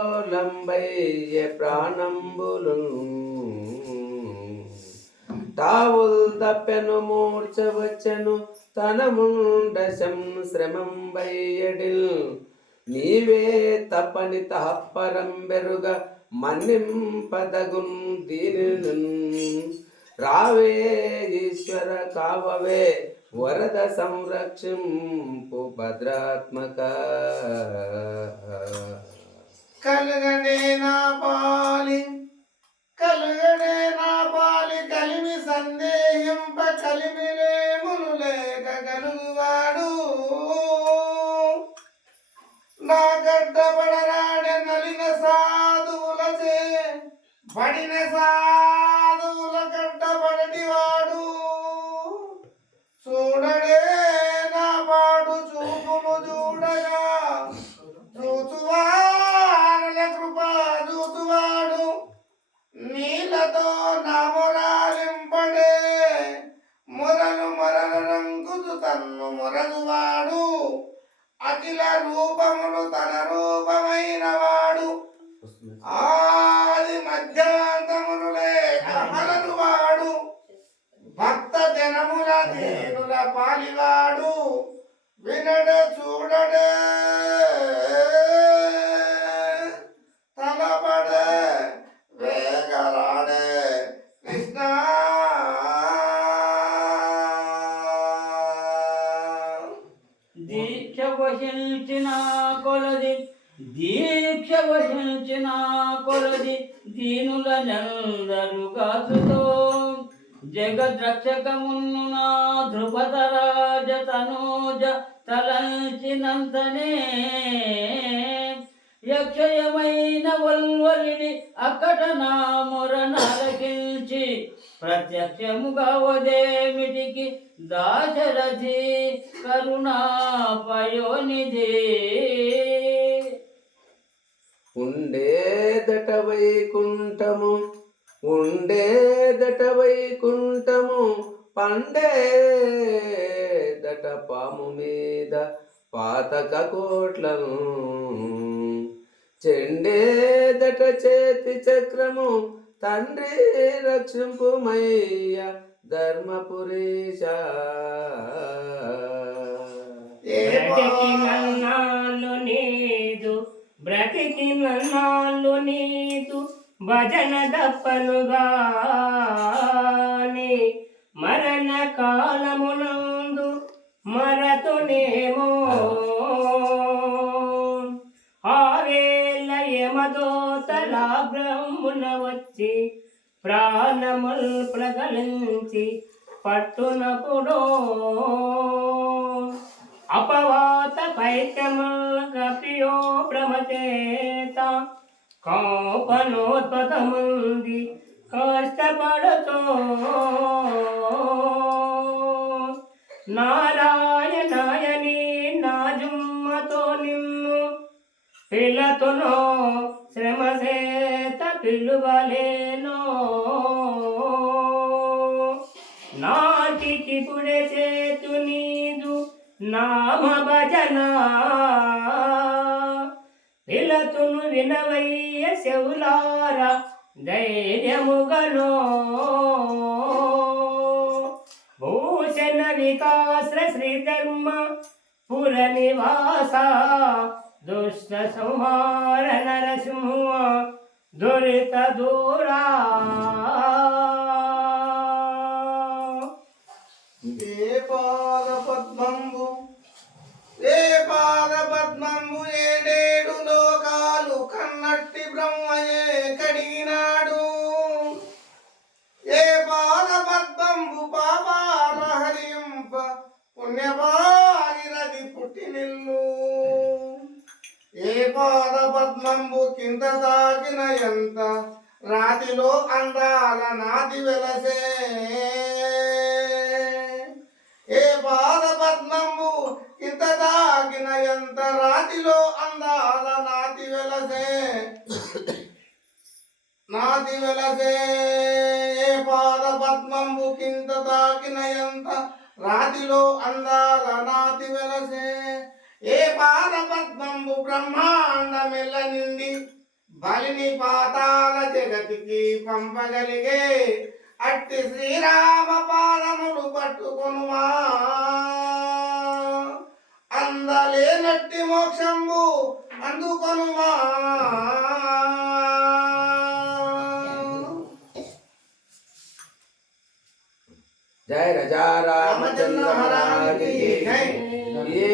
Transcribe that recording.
విలోలంబయ్యే ప్రాణంబులు తావుల్ తప్పెను మూర్ఛ వచ్చెను తన ముండశం శ్రమం బయ్యడిల్ నీవే తప్పని తహపరం బెరుగ మన్నింపదగున్ దీని రావే ఈశ్వర కావవే వరద సంరక్షింపు భద్రాత్మక కలుగనే నా పాలి కలుగనే నా పాలి కలిమి సందేహింప కలిమిలేములు లేక గలుగువాడు నా గడ్డబడరాడే నలిన సాధువులచే పడిన సాధువుల గడ్డబడటివాడు చూడడే నా పాడు చూపును చూడగా చూచువారుల కృప చూచువాడు నీలతో నా మొరాలింపడే మొరలు రంగుతు తన్ను మొరగువాడు అఖిల రూపములు తన రూపమైన వాడు ఆది మధ్యాంతములు లేక హరను వాడు భక్త జనముల దీనుల పాలివాడు వినడ చూడడే తలపడే వేగరాడే కృష్ణ దీక్ష వహించిన కొలది దీక్ష వహించిన కొలది దీనుల నందరుగాసుతో జగద్రక్షకమున్ను నా ధ్రుపదరాజ తనోజ తలంచినంతనే యక్షయమైన వల్వలిడి అక్కట నా మొర నలకించి ప్రత్యక్షముగా వదేమిటికి దాశరథి కరుణాపయోనిధి ఉండేదట వైకుంఠము ఉండేదట వైకుంఠము పండేదట పాము మీద పాతక కోట్లను చెండేదట చేతి చక్రము తండ్రి రక్షింపుమయ్య ధర్మపురీశ బ్రతికి నన్నాళ్ళు నీదు భజన దప్పనుగాని మరణ కాలమునందు మరతునేమో ఆవేళ యమదోతల బ్రహ్మున వచ్చి ప్రాణముల్ ప్రగలించి పట్టునపుడో అపవాత పైత్యముల్ కపియో భ్రమచేత కోపనోత్పదముంది కష్టపడుతో నారాయణాయని నా జుమ్మతో నిన్ను పిలతునో శ్రమసేత పిలువలేనో నాటికి పుడే చేతు నీదు నామ భజన పిలతును వినవయ్య శవులార ధైర్యముగనో భూషణ వికాస శ్రీధర్మ పుర నివాస దుష్ట సంహార నరసింహ దురిత దూరా ఏ పాద పద్మంబు ఏడేడు లోకాలు కన్నట్టి బ్రహ్మయే కడిగినాడు ఏ పాద పద్మంబు పాపాల హరింప పుణ్యభాగిరది పుట్టినిల్లు ఏ పాద పద్మంబు కింద తాకిన ఎంత రాతిలో అందాల నాది వెలసే ఏ పాద పద్మంబు కింద తాకిన ఎంత రాతిలో అందాల నాతి వెలసే ఏ పాద పద్మంబు కింద తాకిన ఎంత రాతిలో అందాల నాతి వెలసే ఏ పాద పద్మంబు బ్రహ్మాండమెల్ల నిండి బలిని పాతాల జగతికి పంపగలిగే అట్టి శ్రీరామ పాదములు పట్టుకొనుమా అందలేనట్టి మోక్షంబు అందుకొనుమా. జయ రజా రామచంద్ర మహారాజ్ की జై. ये